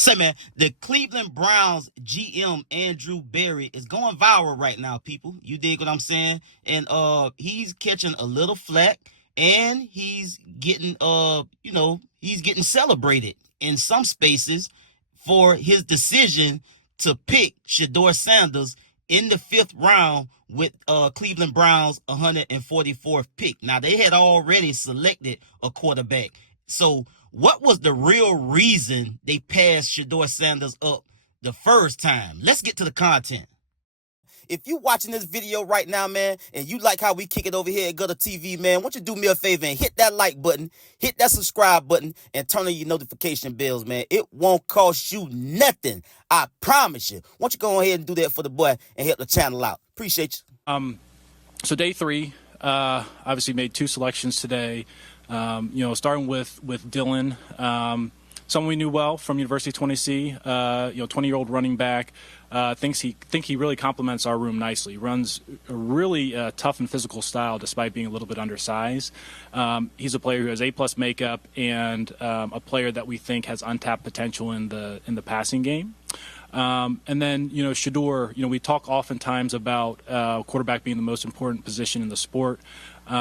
Say, man, the Cleveland Browns GM Andrew Berry is going viral right now, people. You dig what I'm saying? And he's catching a little flack, and he's getting he's getting celebrated in some spaces for his decision to pick Shedeur Sanders in the 5th round with Cleveland Browns 144th pick. Now, they had already selected a quarterback. So what was the real reason they passed Shedeur Sanders up the first time? Let's get to the content. If you watching this video right now, man, and you like how we kick it over here at GuddaTV, man, why don't you do me a favor and hit that like button, hit that subscribe button, and turn on your notification bells, man. It won't cost you nothing. I promise you. Why don't you go ahead and do that for the boy and help the channel out? Appreciate you. So day 3, obviously made 2 selections today. Starting with Dylan, someone we knew well from University of Tennessee, 20-year-old running back. Think he really complements our room nicely. Runs a really tough and physical style despite being a little bit undersized. He's a player who has A+ makeup and a player that we think has untapped potential in the passing game. And then, Shedeur, we talk oftentimes about quarterback being the most important position in the sport. We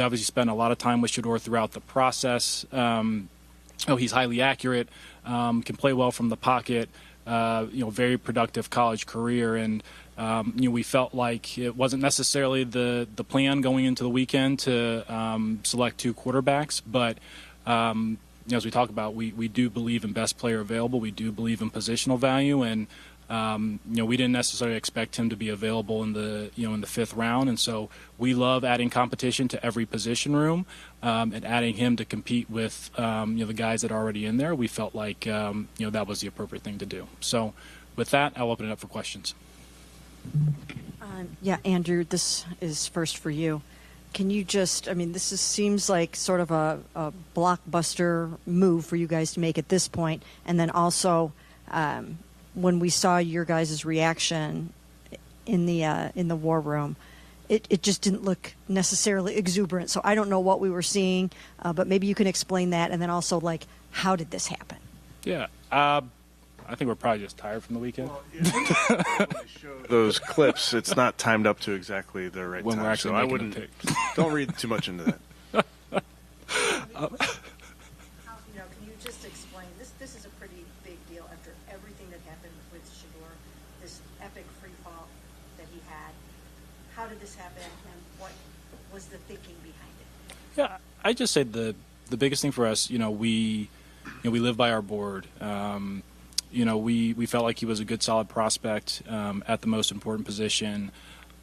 obviously spent a lot of time with Shedeur throughout the process. He's highly accurate, can play well from the pocket, very productive college career. And, we felt like it wasn't necessarily the plan going into the weekend to select 2 quarterbacks, but as we talk about, we do believe in best player available. We do believe in positional value, and we didn't necessarily expect him to be available in the in the 5th round. And so we love adding competition to every position room and adding him to compete with the guys that are already in there. We felt like that was the appropriate thing to do. So with that, I'll open it up for questions. Yeah, Andrew, this is first for you. Can you just, seems like sort of a blockbuster move for you guys to make at this point. And then also, when we saw your guys' reaction in the war room, it just didn't look necessarily exuberant. So I don't know what we were seeing, but maybe you can explain that. And then also, how did this happen? Yeah. I think we're probably just tired from the weekend. Well, yeah, when they show those clips, it's not timed up to exactly the right when time. We're actually so I wouldn't. Don't read too much into that. Can you just explain this is a pretty big deal after everything that happened with Shedeur, this epic free fall that he had. How did this happen, and what was the thinking behind it? Yeah, I just say the biggest thing for us, we live by our board. We felt like he was a good, solid prospect at the most important position.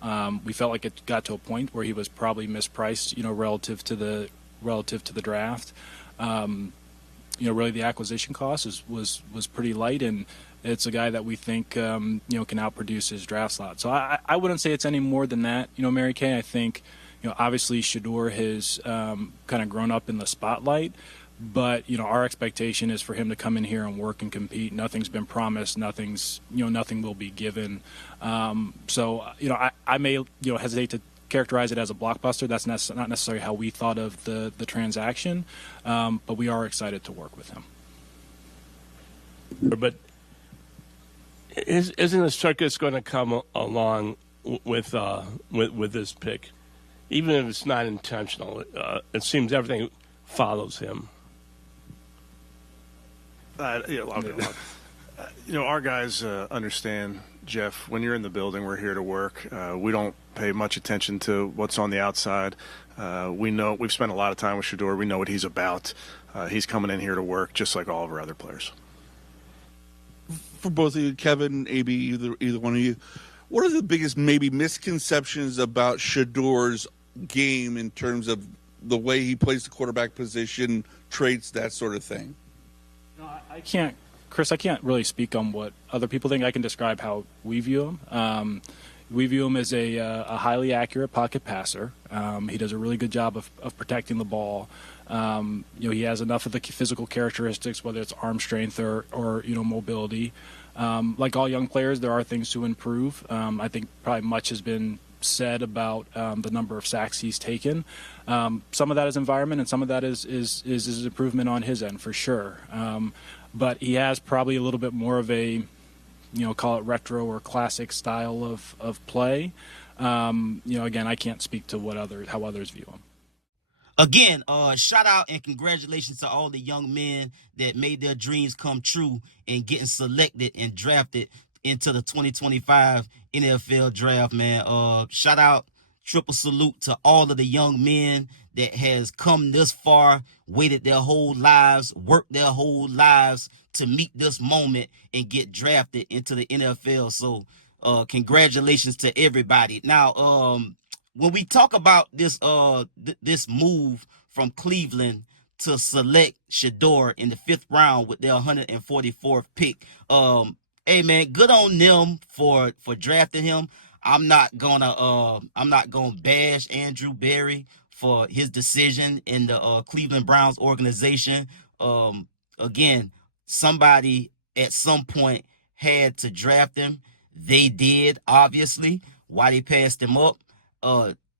We felt like it got to a point where he was probably mispriced, relative to the draft. Really the acquisition cost was pretty light, and it's a guy that we think can outproduce his draft slot. So I wouldn't say it's any more than that. Mary Kay, I think obviously Shedeur has kind of grown up in the spotlight. But our expectation is for him to come in here and work and compete. Nothing's been promised. Nothing will be given. So I may hesitate to characterize it as a blockbuster. That's not necessarily how we thought of the transaction. But we are excited to work with him. But isn't a circus going to come along with this pick, even if it's not intentional? It seems everything follows him. Our guys understand, Jeff, when you're in the building, we're here to work. We don't pay much attention to what's on the outside. We know we've spent a lot of time with Shedeur. We know what he's about. He's coming in here to work just like all of our other players. For both of you, Kevin, AB, either one of you, what are the biggest maybe misconceptions about Shedeur's game in terms of the way he plays the quarterback position, traits, that sort of thing? No, I can't, Chris. I can't really speak on what other people think. I can describe how we view him. We view him as a highly accurate pocket passer. He does a really good job of protecting the ball. He has enough of the physical characteristics, whether it's arm strength or mobility. Like all young players, there are things to improve. I think probably much has been said about the number of sacks he's taken. Some of that is environment, and some of that is improvement on his end, for sure. but he has probably a little bit more of a, call it retro or classic style of play. Again, I can't speak to how others view him. Again, shout out and congratulations to all the young men that made their dreams come true and getting selected and drafted into the 2025 NFL draft, man. Shout out, triple salute to all of the young men that has come this far, waited their whole lives, worked their whole lives to meet this moment and get drafted into the NFL. So, congratulations to everybody. Now, when we talk about this this move from Cleveland to select Shedeur in the 5th round with their 144th pick, hey man, good on them for drafting him. I'm not gonna bash Andrew Berry for his decision in the Cleveland Browns organization. Again, somebody at some point had to draft him. They did, obviously. Why they passed him up?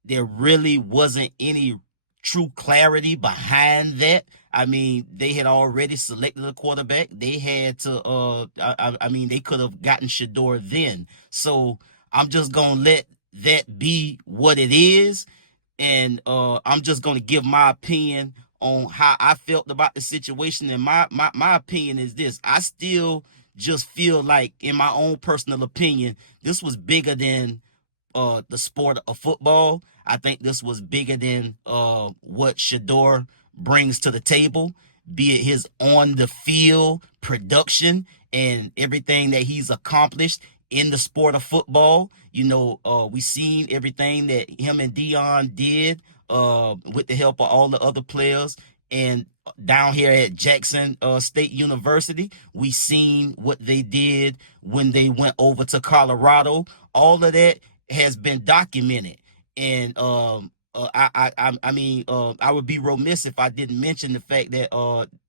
There really wasn't any true clarity behind that. I mean, they had already selected a quarterback. They had to, I mean, they could have gotten Shedeur then. So I'm just going to let that be what it is. And I'm just going to give my opinion on how I felt about the situation. And my opinion is this. I still just feel like, in my own personal opinion, this was bigger than the sport of football. I think this was bigger than what Shedeur brings to the table, be it his on the field production and everything that he's accomplished in the sport of football. We seen everything that him and Dion did with the help of all the other players. And down here at Jackson State University, we seen what they did when they went over to Colorado. All of that has been documented. And I would be remiss if I didn't mention the fact that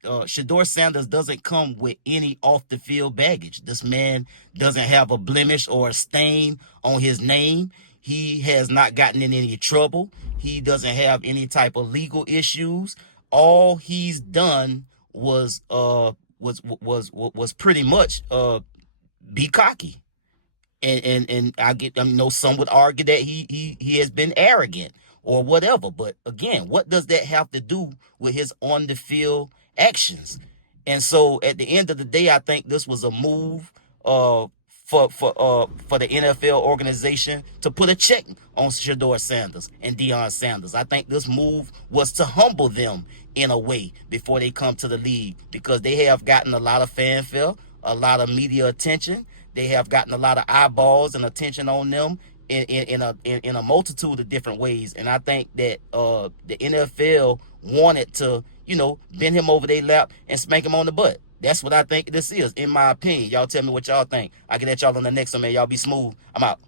Shedeur Sanders doesn't come with any off the field baggage. This man doesn't have a blemish or a stain on his name. He has not gotten in any trouble. He doesn't have any type of legal issues. All he's done was pretty much be cocky. And some would argue that he has been arrogant or whatever. But again, what does that have to do with his on the field actions? And so at the end of the day, I think this was a move for the NFL organization to put a check on Shedeur Sanders and Deion Sanders. I think this move was to humble them in a way before they come to the league, because they have gotten a lot of fanfare, a lot of media attention. They have gotten a lot of eyeballs and attention on them in a multitude of different ways. And I think that the NFL wanted to, bend him over their lap and spank him on the butt. That's what I think this is, in my opinion. Y'all tell me what y'all think. I'll get at y'all on the next one, man. Y'all be smooth. I'm out.